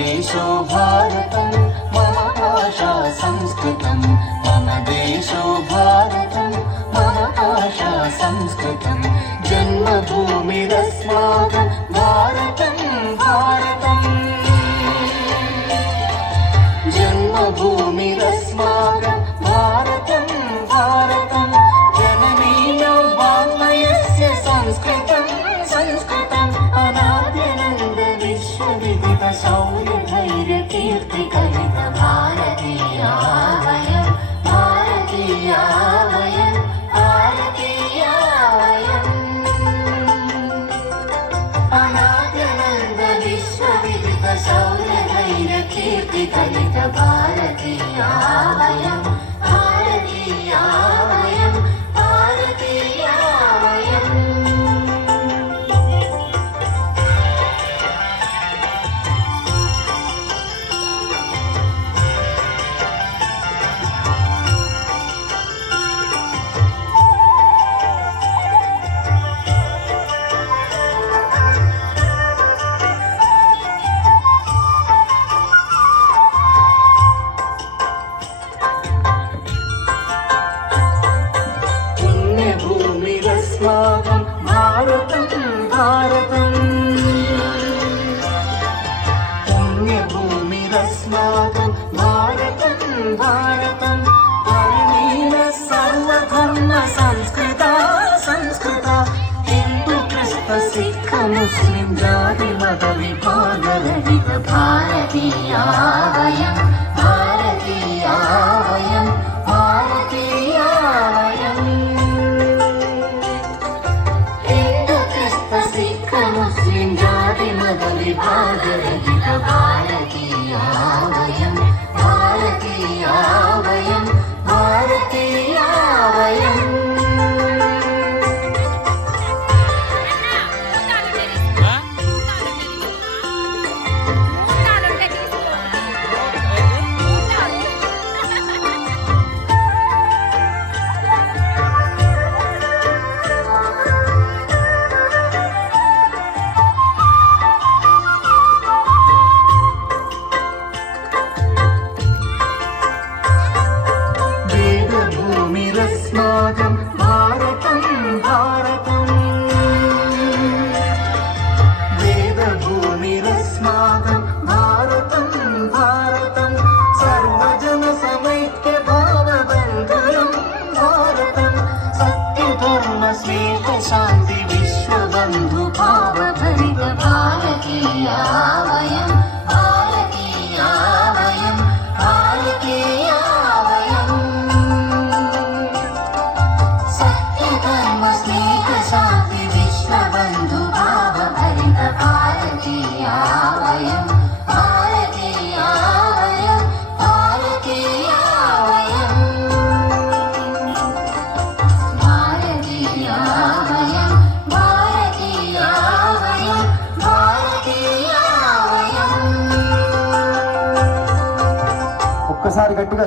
देशो भारतं मम भाषा संस्कृतं मम देशो भारतं मम भाषा संस्कृतं जन्मभूमिरस्माकं भारतं भारतं जन्मभूमिरस्माकं भारतं भारतं जननीयो वाङ्मयस्य संस्कृतं संस्कृतम् अनाद्यनन्द विश्वविदित शौर्य धैर्य कीर्ति कलित भारतीया वयं भारतीया वयं भारतीया वयम् अनाद्यनन्द विश्वविदित शौर्य धैर्य कीर्ति कलित भारतीया वयं भारतीया वयं भारतीया वयम् पुण्यभूमिरस्माकं भारतं भारतं पुण्यभूमिरस्माकं भारतं भारतं धरणीन सर्वधर्म संस्कृता संस्कृता हिन्दु क्रिस्त सिख मुस्लिं जाति मत विभागरहित भारतीया वयं भारतीया वयं भारतीया वयम् सिख मुस्लिं जाति मत विभागरहित भारतीया वयं भारतीया वयं भारतीया वयम् वेदभूमिरस्माकं भारतं भारतं वेदभूमिरस्माकं भारतं भारतं सर्वजनसमैक्य भावबन्धुरं भारतं सत्यधर्म स्नेह शान्ति विश्वबन्धु भावभरित भारतीया वयं भारतीया वयं भारतीया वयम् सत्यधर्म स्नेह शान्ति विश्वबन्धु भावभरित भारतीया वयं भारतीया वयं भारतीया वयम् भारतीया वयं भारतीया वयं भारतीया वयम् ఒక్కసారి గట్టిగా